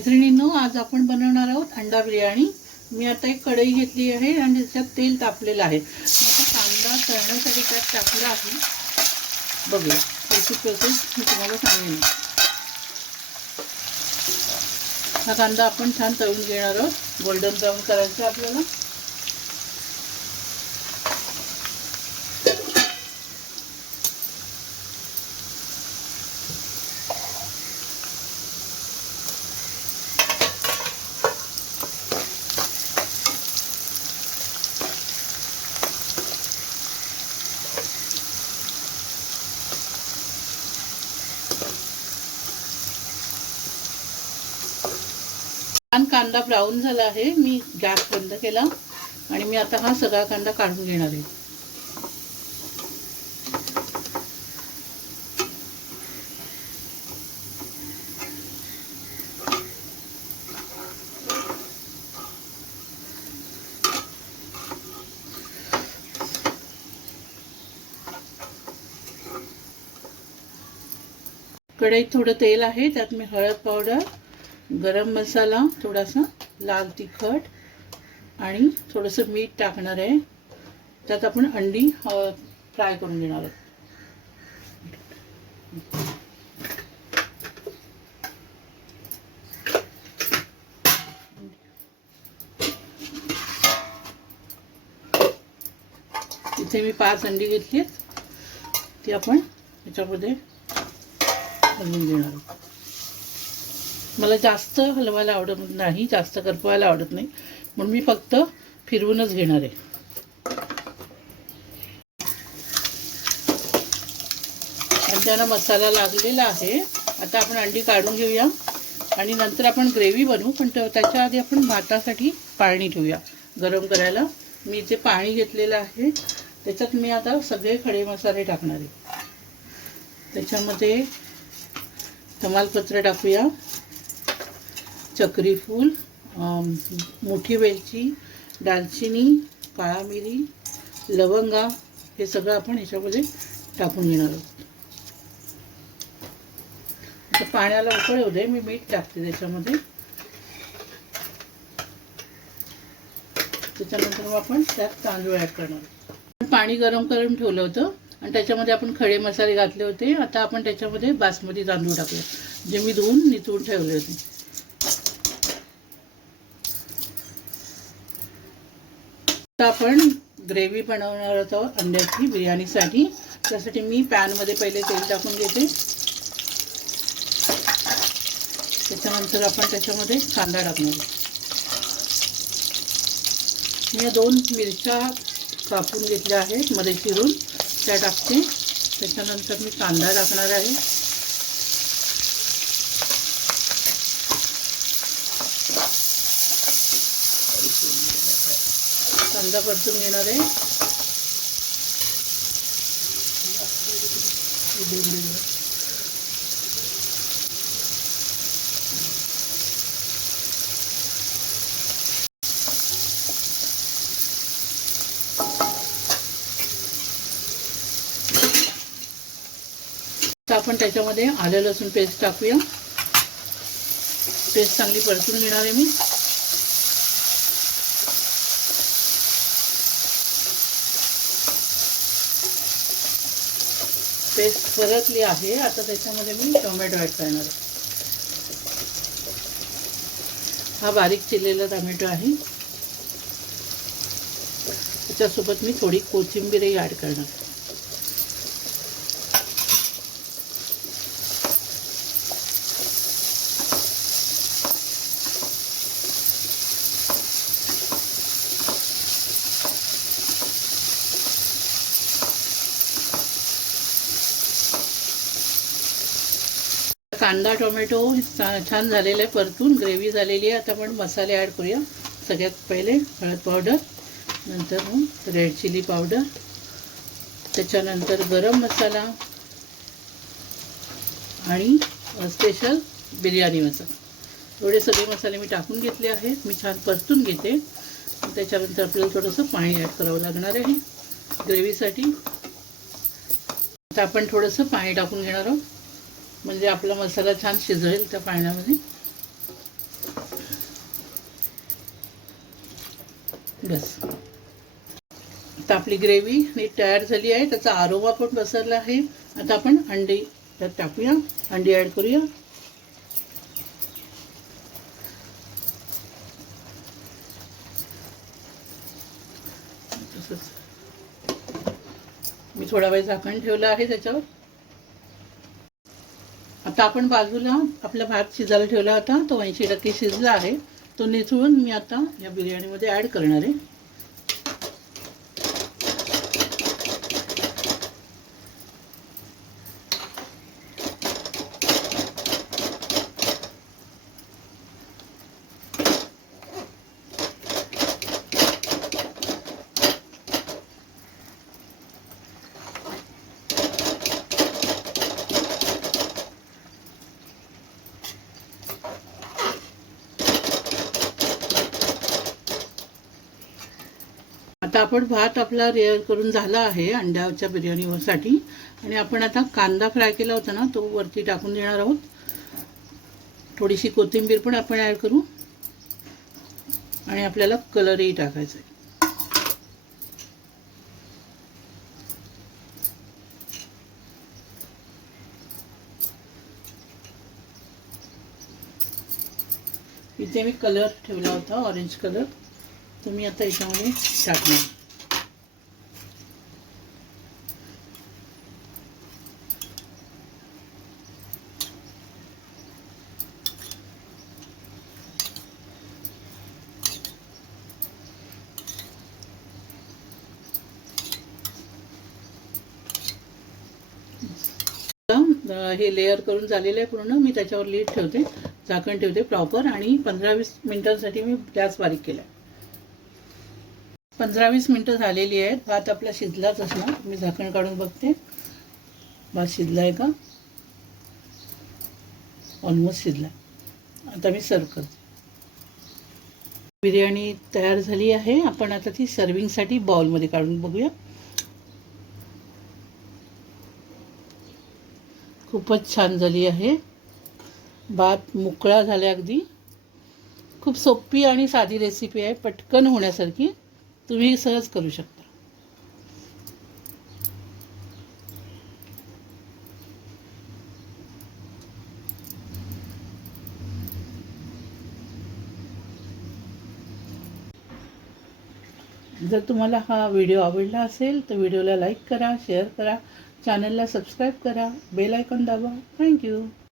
मैत्रिणींनो, आज आपण बनवणार आहोत अंडा बिर्याणी। मी आता एक कढई घेतली आहे आणि त्याच्यात तेल तापलेलं आहे। आता कांदा तळण्यासाठी त्यात टाकला आहे। बघूया त्याची प्रोसेस मी तुम्हाला सांगेन। हा कांदा आपण छान तळून घेणार आहोत। गोल्डन ब्राऊन करायचा आपल्याला। छान कांदा ब्राऊन झाला आहे। मी गॅस बंद केला आणि मी आता हा सगळा कांदा काढून घेणार आहे। कढईत थोडं तेल आहे, त्यात मी हळद पावडर, गरम मसाला, थोडासा लाल तिखट आणि थोडंसं मीठ टाकणार आहे। त्यात आपण अंडी फ्राय करून घेणार आहोत। इथे मी 5 अंडी घेतली आहेत, ती आपण याच्यामध्ये हलवून घेणार आहोत। मला जास्त हलवायला आवडत नाही, जास्त करपवायला आवडत नाही, म्हणून मी फक्त फिरवूनच घेणार आहे। अंड्याला मसाला लागलेला आहे। आता आपण अंडी काढून घेऊया आणि नंतर आपण ग्रेव्ही बनवू, पण त्याच्या आधी आपण भातासाठी पाणी ठेवूया गरम करायला। मी इथे पाणी घेतलेलं आहे, त्याच्यात मी आता सगळे खडे मसाले टाकणार आहे। त्याच्यामध्ये तमालपत्र टाकूया, चक्री फूल, मोठी वेलची, दालचिनी, काळा मिरी, लवंगा, हे सगळं आपण ह्याच्यामध्ये टाकून घेणार आहोत। आता पाण्याला उकळ येऊ दे, मी मीठ टाकते त्याच्यामध्ये। त्याच्यानंतर मग आपण त्यात तांदूळ ॲड करणार। पाणी गरम करून ठेवलं होतं आणि त्याच्यामध्ये आपण खडे मसाले घातले होते। आता आपण त्याच्यामध्ये बासमती तांदूळ टाकूया, जे मी धुवून निचवून ठेवले होते। आता आपण ग्रेव्ही बनवणार आहोत अंड्याची बिर्याणीसाठी। त्यासाठी मी पॅनमध्ये पहिले तेल टाकून घेते। त्याच्यानंतर आपण त्याच्यामध्ये कांदा टाकणार आहोत। मी 2 मिरच्या कापून घेतल्या आहेत मध्ये चिरून, त्या टाकते। त्याच्यानंतर मी कांदा टाकणार आहे। कांदा परतून घेणार आहे। तर आपण त्याच्यामध्ये आलं लसूण पेस्ट टाकूया। पेस्ट चांगली परतून घेणार आहे मी। पेस्ट परतली आहे। आता त्याच्यामध्ये मी टोमॅटो ॲड करणार आहे। हा बारीक चिरलेला टोमॅटो आहे। त्याच्यासोबत मी थोडी कोथिंबीरही ॲड करणार आहे। कांदा टोमॅटो छान झालेला आहे, परतून ग्रेव्ही झालेली आहे। आता आपण मसाले ॲड करूया। सगळ्यात पहिले हळद पावडर, नंतर मग रेड चिली पावडर, त्याच्यानंतर गरम मसाला आणि स्पेशल बिर्याणी मसाला। एवढे सगळे मसाले मी टाकून घेतले आहेत। मी छान परतून घेते। त्याच्यानंतर आपल्याला थोडंसं पाणी ॲड करावं लागणार आहे ग्रेव्हीसाठी। आता आपण थोडंसं पाणी टाकून घेणार आहोत, म्हणजे आपला मसाला छान शिजेल त्या पाण्यामध्ये। बस. आता आपली ग्रेव्ही नीट तयार झाली आहे. त्याचा आरोमा पण पसरला आहे. आता आपण अंडी त्यात टाकूया. अंडी ॲड करूया. मी थोडा वेळ झाकण ठेवलं आहे त्याच्यावर. आता आपण बाजूला आपला भात शिजायला ठेवला होता. तो 80% शिजला आहे. तो निथळून मी आता या बिर्याणीमध्ये ॲड करणार आहे. आता आपण भात आपला लेअर करून झाला आहे अंड्याच्या बिर्याणीसाठी. आणि आपण आता कांदा फ्राय केला होता ना, तो वरती टाकून देणार आहोत. थोडीशी कोथिंबीर पण आपण ॲड करू. आणि आपल्याला कलरही टाकायचा आहे. इथे मी कलर ठेवला होता, ऑरेंज कलर. तो मी आता याच्यामध्ये टाकणार. हे लेअर करून झालेलं आहे पूर्ण. मी त्याच्यावर लीड ठेवते, झाकण ठेवते प्रॉपर. आणि 15-20 मिनिटांसाठी मी गॅस बारीक केला. 15-20 मिनिटं झालेली आहेत. भात आपला शिजलाच असणार. मी झाकण काढून बघते भात शिजला आहे का. ऑलमोस्ट शिजला. आता मी सर्व करते. बिर्याणी तयार झाली आहे. आपण आता ती सर्विंगसाठी बाउलमध्ये काढून बघूया. खूपच छान झाली आहे. भात मोकळा झाला अगदी. खूप सोपी आणि साधी रेसिपी आहे, पटकन होण्यासारखी. तुम्ही सहज करू शकता. जर तुम्हाला हा व्हिडिओ आवडला असेल तर व्हिडिओला लाईक करा, शेअर करा, चॅनलला सबस्क्राईब करा, बेल आयकॉन दाबा. थँक्यू.